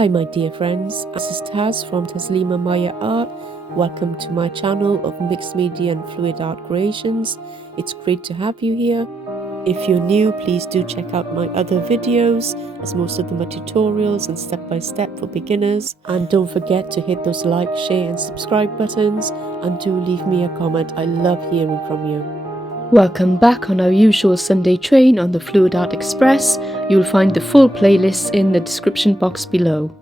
Hi my dear friends, this is Taz from Taslima Maya Art. Welcome to my channel of mixed media and fluid art creations. It's great to have you here. If you're new, please do check out my other videos, as most of them are tutorials and step-by-step for beginners. And don't forget to hit those like, share and subscribe buttons, and do leave me a comment. I love hearing from you. Welcome back on our usual Sunday train on the Fluid Art Express. You'll find the full playlist in the description box below.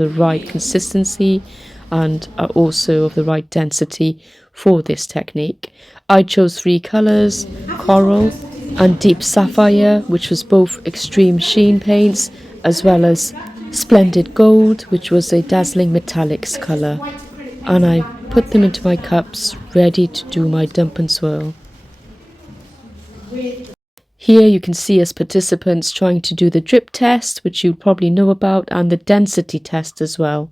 the right consistency and are also of the right density for this technique. I chose 3 colours, coral and deep sapphire, which was both extreme sheen paints, as well as splendid gold, which was a dazzling metallics colour. And I put them into my cups, ready to do my dump and swirl. Here you can see us participants trying to do the drip test, which you probably know about, and the density test as well.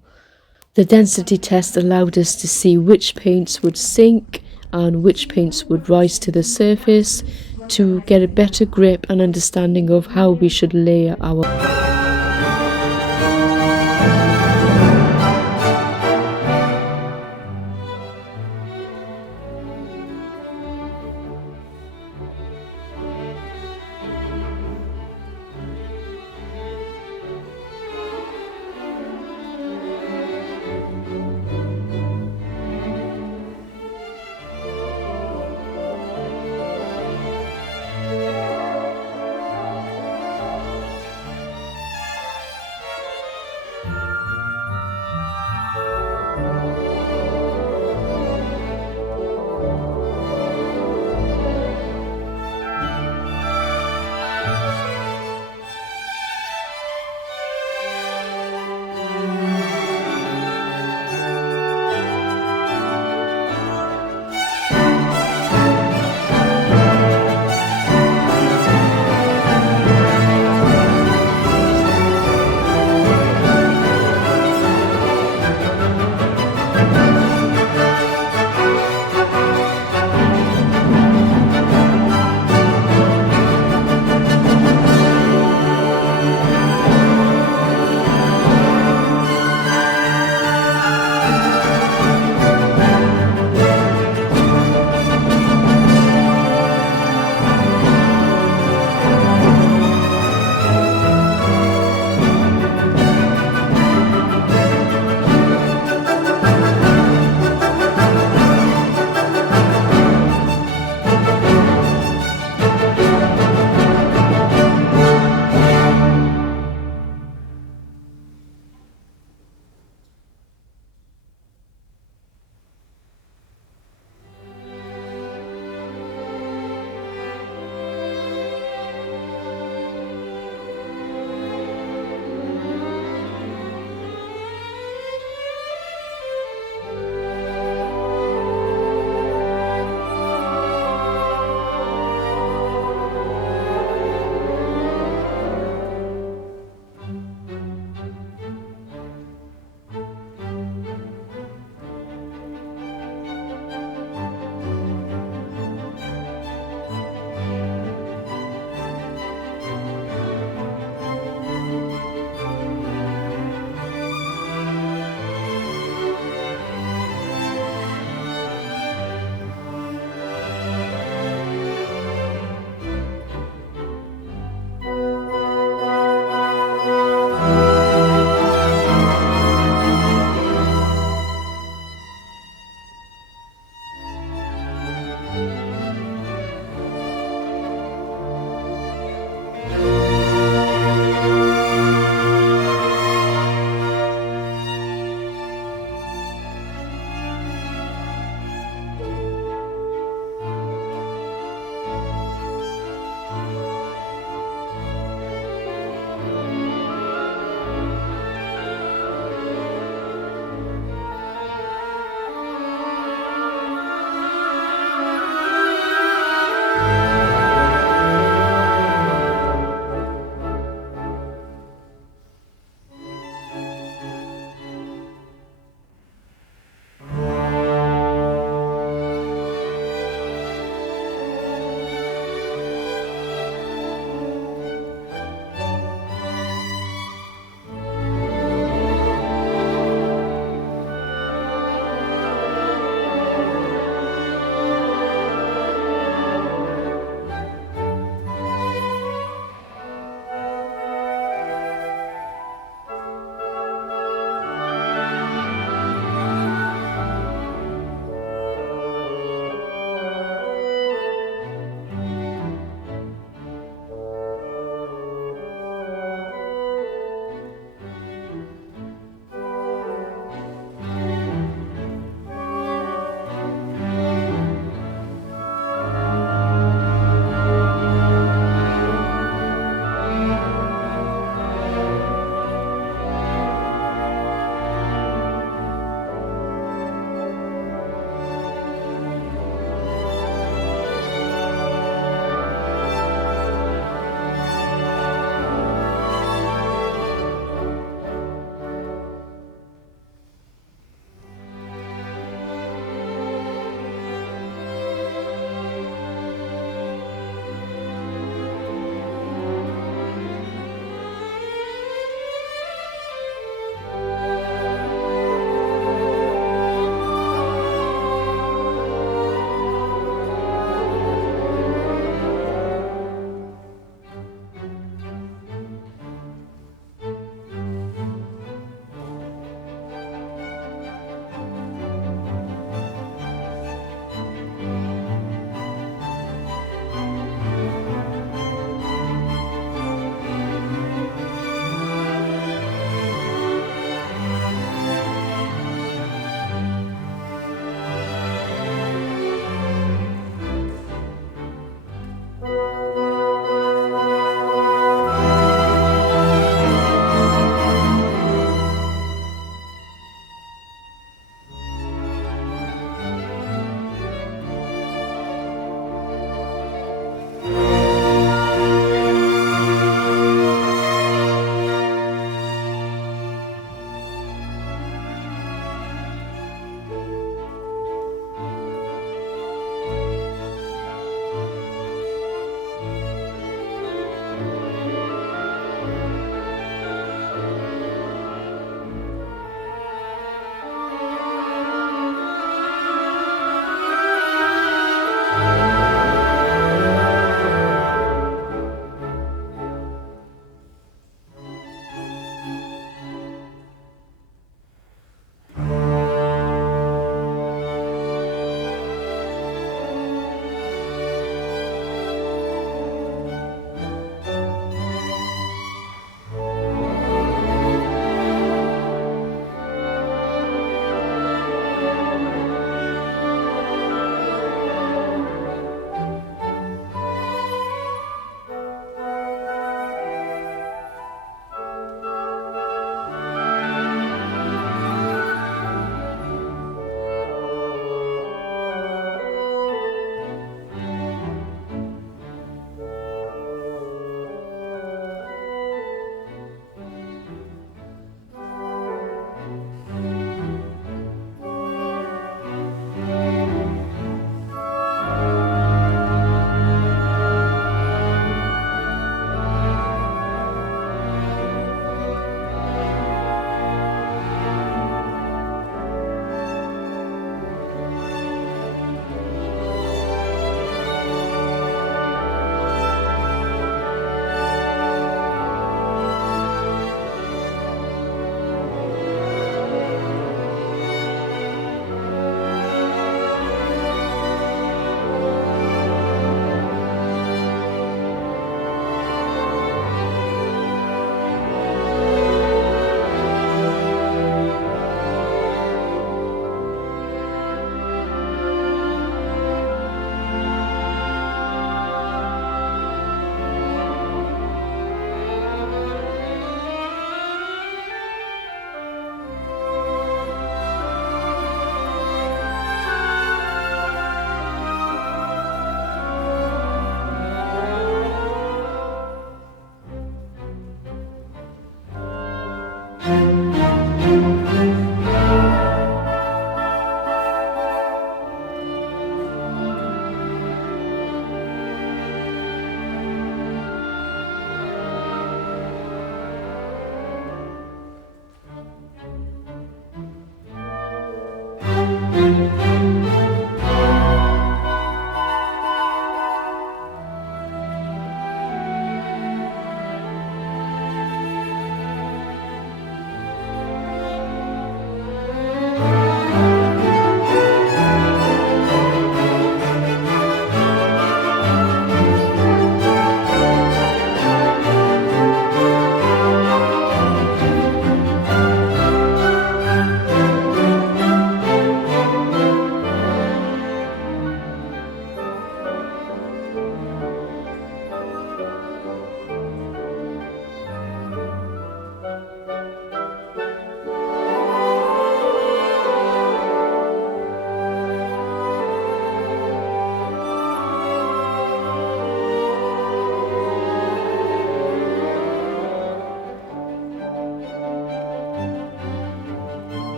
The density test allowed us to see which paints would sink and which paints would rise to the surface to get a better grip and understanding of how we should layer our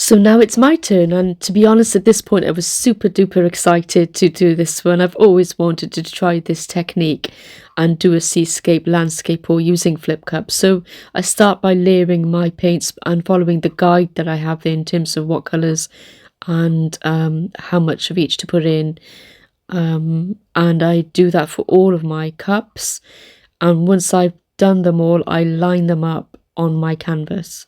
So now it's my turn, and to be honest, at this point I was super duper excited to do this one. I've always wanted to try this technique and do a seascape landscape or using Flipcup. So I start by layering my paints and following the guide that I have in terms of what colours and how much of each to put in. And I do that for all of my cups, and once I've done them all, I line them up on my canvas.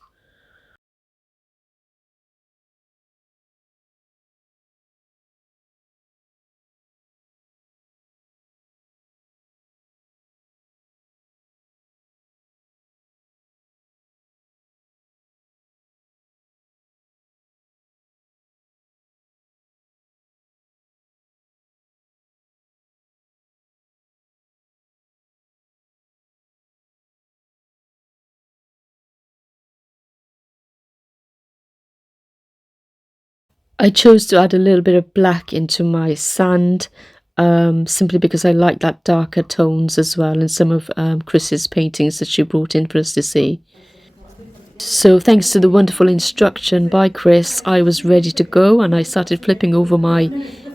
I chose to add a little bit of black into my sand, simply because I like that darker tones as well in some of Chris's paintings that she brought in for us to see. So thanks to the wonderful instruction by Chris, I was ready to go, and I started flipping over my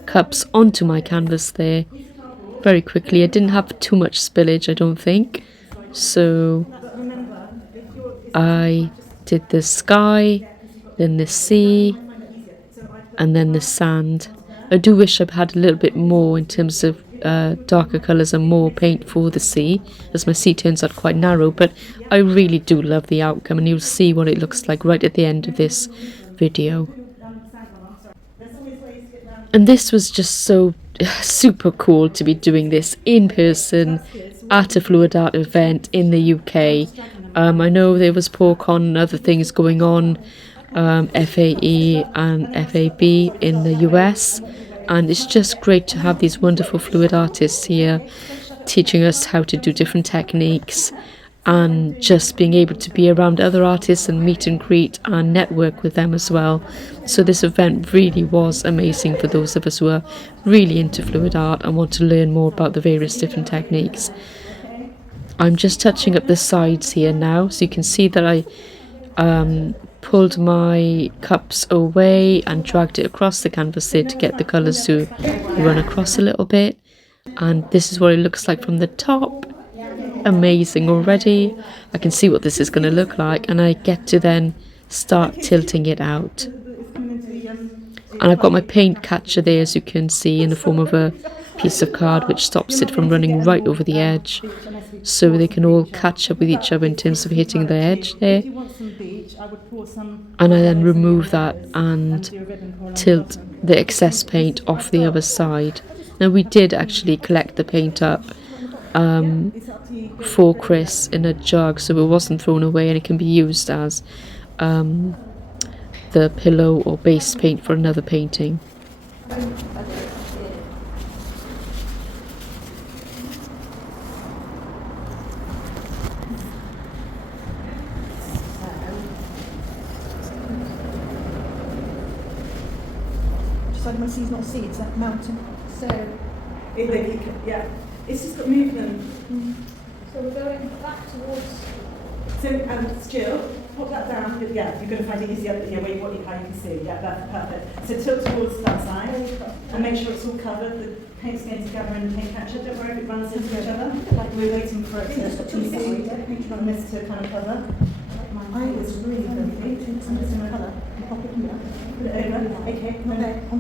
cups onto my canvas there very quickly. I didn't have too much spillage, I don't think. So I did the sky, then the sea, and then the sand. I do wish I had a little bit more in terms of darker colours and more paint for the sea, as my sea turns out quite narrow, but I really do love the outcome, and you'll see what it looks like right at the end of this video. And this was just so super cool to be doing this in person at a Fluid Art event in the UK. I know there was PorCon and other things going on, FAE and FAB in the US, and it's just great to have these wonderful fluid artists here teaching us how to do different techniques, and just being able to be around other artists and meet and greet and network with them as well. So this event really was amazing for those of us who are really into fluid art and want to learn more about the various different techniques. I'm just touching up the sides here now, so you can see that I pulled my cups away and dragged it across the canvas there to get the colours to run across a little bit. And this is what it looks like from the top. Amazing already. I can see what this is going to look like, and I get to then start tilting it out. And I've got my paint catcher there, as you can see, in the form of a piece of card which stops it from running right over the edge, so they can all catch up with each other in terms of hitting the edge there. And I then remove that and tilt the excess paint off the other side. Now we did actually collect the paint up for Chris in a jug, so it wasn't thrown away, and it can be used as the pillow or base paint for another painting. Like my seasonal seeds, that mountain. So, yeah, it's just got movement. So we're going back towards. So, Jill, pop that down. Yeah, you're going to find it easier. Yeah, how you can see. Yeah, that's perfect. So tilt towards that side, and make sure it's all covered. The paint's going together in the paint catcher. Don't worry if it runs into each other. Like we're waiting for it to this to kind of cover. I was really I'm just going to colour. Pop it here. Put it over. Okay.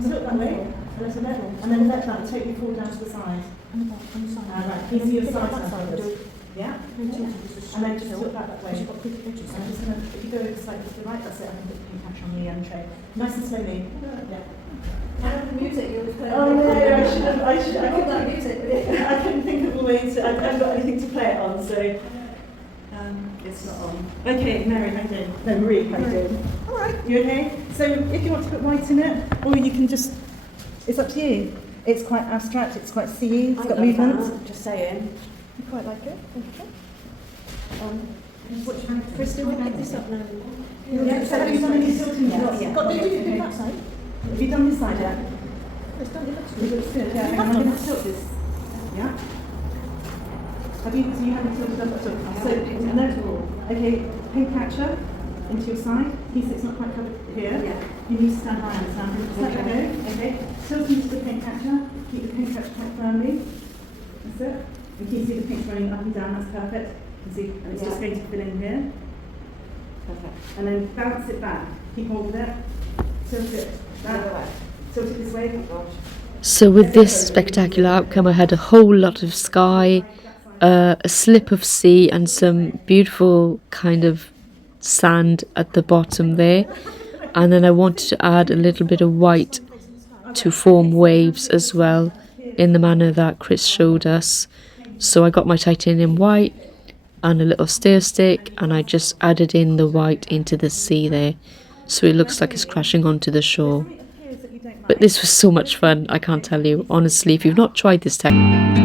Tilt that way. A little bit. And then let that totally fall down to the side. On the side. Right. Can you see your side? Yeah? And then just tilt that way. And I'm just going to, if you go slightly to the right, that's it. I can put the paint catch on the tray. Nice and slowly. Yeah. I have the music you were playing. Oh no, I should. I that music. I couldn't think of a way to. I haven't got anything to play it on, so. It's not on. Okay, Mary, how you doing? No, Marie, how you doing? All right, you okay? So if you want to put white in it, or you can just, it's up to you. It's quite abstract, it's quite sea, it's got movement. Just saying. You quite like it? Okay. Crystal, we'll pick this up now. Yeah, so have you done any tilting yet? Not yet. Did you do that side? Have you done this side yet? It's done, it looks It looks good, yeah. I'm going to tilt this. Yeah? Have you, so you haven't tilted up at all? So, no, okay, paint catcher, into your side. You see it's not quite covered here. Yeah. You need to stand by and stand. Let that go. Okay. Tilt into the paint catcher. Keep the paint catcher quite firmly. That's it. And can you see the paint running up and down? That's perfect. You see, and it's just going to fill in here. Perfect. And then bounce it back. Keep hold of it. Tilt it back. Tilt it this way. So with this spectacular outcome, I had a whole lot of sky, a slip of sea and some beautiful kind of sand at the bottom there. And then I wanted to add a little bit of white to form waves as well in the manner that Chris showed us. So I got my titanium white and a little stir stick and I just added in the white into the sea there. So it looks like it's crashing onto the shore. But this was so much fun, I can't tell you. Honestly, if you've not tried this technique,